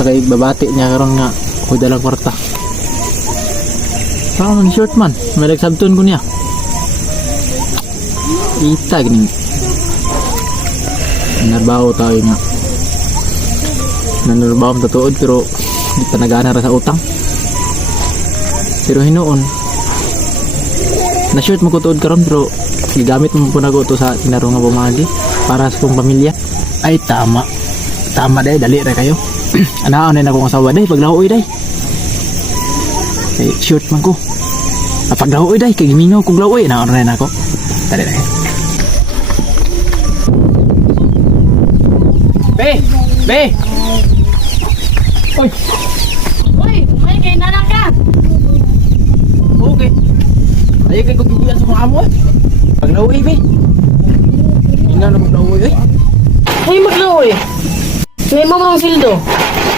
sa kay babati niya karon nga ko dalang kwarta. Saka man short man, may nagsabton ko niya. Ita gini. Narbaho tayo nga. Nanarbaho ang tatuod pero di pa nagana ra sa utang. Pero hinuon. Na-short mo ko tuod karon pero gigamit mo po na ko to sa tinaro nga pamagi para sa kong pamilya. Ay tama. Tama day, dali ra kayo. Anaon na akong asawa day, paglahoy day. Kay short man ko. Paglahoy day, kay gimingaw kog lahoy, anaon na ako. Dali ra. Be! Be! Oy! Uy, may kay nanak ka. Okay. Ayaw kay kog gibuyan sa mga amo. Paglahoy be. Ina na paglahoy eh. Ay maglaw eh. May mamang sildo.